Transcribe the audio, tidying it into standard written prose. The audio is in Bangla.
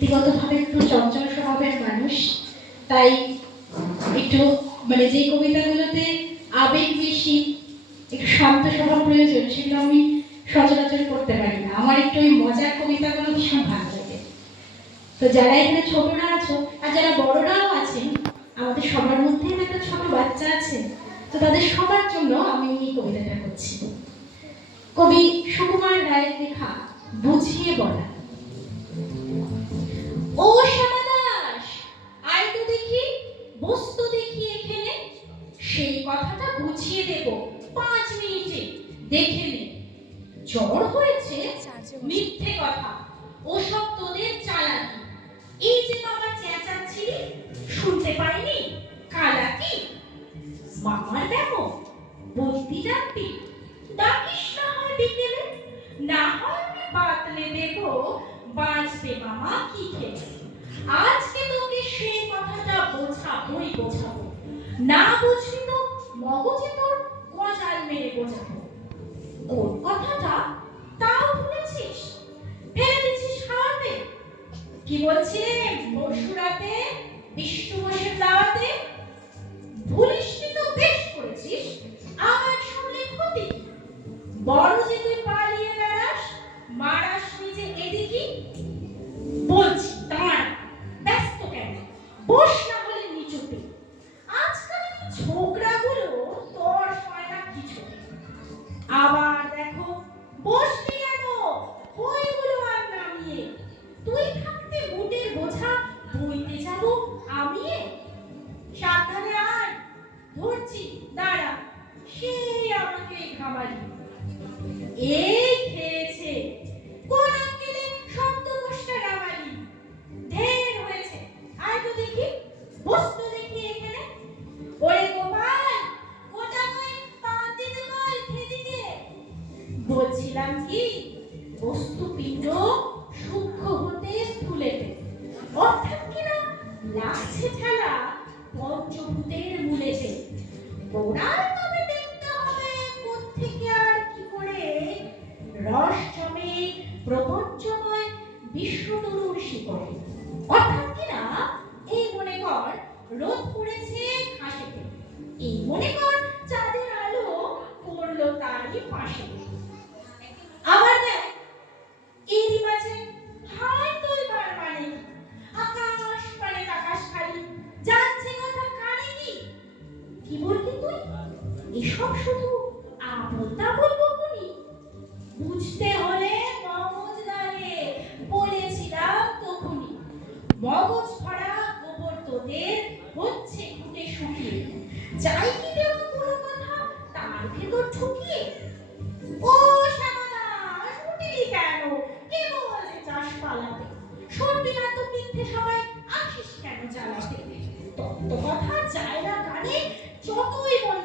ব্যক্তিগতভাবে একটু চঞ্চল স্বভাবের মানুষ, তাই একটু যে কবিতাগুলোতে আবেগ বেশি, একটু শান্ত স্বভাব প্রয়োজন, সেগুলো আমি সচরাচর করতে পারি না। আমার একটু ওই মজার কবিতাগুলো ভীষণ ভালো লাগে। তো যারা এখানে ছোটরা আছো আর যারা বড়রাও আছেন, আমাদের সবার মধ্যে একটা ছোট বাচ্চা আছে, তো তাদের সবার জন্য আমি এই কবিতাটা করছি। কবি সুকুমার রায়ের লেখা বুঝিয়ে বলা। ও শ্যামাদাস, আয় তো দেখি, বস্তু দেখি এখানে, সেই কথাটা বুঝিয়ে দেব 5 মিনিটে, দেখে নে। জ্বর হয়েছে মিথ্যে কথা, ওসব তোদের চালাকি। এই যে বাবা চেঁচাচ্ছিলি, শুনতে পাইনি কালাকি। মামার দেখো বলতি জানতি, ডাকিস না হয় বিকেলে, না হয় আমি বাতলে দেব, বাঁচবে মামা কি খেলে। আজকে তোকে সেই কথাটা বোঝাবোই বোঝাবো, না বুঝলি তো মগজে তোর গজাল মেরে বোঝাবো। কোন কথাটা তাও ভুলেছিস, ফেলে দিচ্ছিস হাওয়াতে। কি বলছিলে পরশু রাতে বিষ্ণু বসে দাওয়াতে? ভুলিসনি তো বেশ করেছিস, আবার শুনলে ক্ষতি। বড় যে তুই পালিয়ে বেড়াস, মারাস নিজে এদিকে। বলছি দাঁড়া, ব্যস্ত কেন, বস না হলে নিচুতে। আজকাল ছোকরাগুলো তোর হয় না কিছু। আবার দেখো বসলি কেন, ওইগুলো আর নামিয়ে। তুই থাকতে বুটের বোঝা বইতে যাব আমি। সাবধানে আয়, ধরছি দাঁড়া, সেই আমাকে ঘামালি। এই খেয়েছে কোন আঙ্কেলে শব্দ কোষটা রামালি। ঢের হয়েছে, আয় তো দেখি, বস্তু দেখি এখানে। ওরে গোপাল, ওটা কই পান্তিতে বল খেদিকে। বলছিলাম কি, বস্তু পিণ্ড সূক্ষ্ম হতে স্থূলেতে, অর্থাৎ কিনা লাগছে ঠেলা পঞ্চভূতের মূলেতে। ওরাই তবে দেখতে হবে কোত্থেকে আর কি করে রস জমে প্রপঞ্চময় বিশ্বতরুর শিকড়ে। অর্থাৎ কিনা এই মনে কর রোদ পড়েছে ঘাসেতে, এই মনে কর চাঁদের আলো পড়লো তারই পাশে। আবার দেখ এরই মাঝে হাই তোলবার মানে কি, আকাশ পানে আকাশ খালি, যাচ্ছে কথা কানে কি। কি বললি তুই, এসব শুধু আবল তাবল বকুনি? বুঝতে হলে মগজ লাগে, বলেছিলাম তখনই। মগজ ভরা গোবর তোদের হচ্ছে খুঁটে শুকিয়ে, যাই কি দেওয়া কোনো কথা তার ভেতর ঢুকিয়ে। ও শ্যামাদাস, উঠিলি কেন, কে বলে চাষ পালাতে? শুনবি না তো মিথ্যে সবাই, আসিস কেন জ্বালাতে? তত্ত্ব কথা যায় না কানে, যতই বল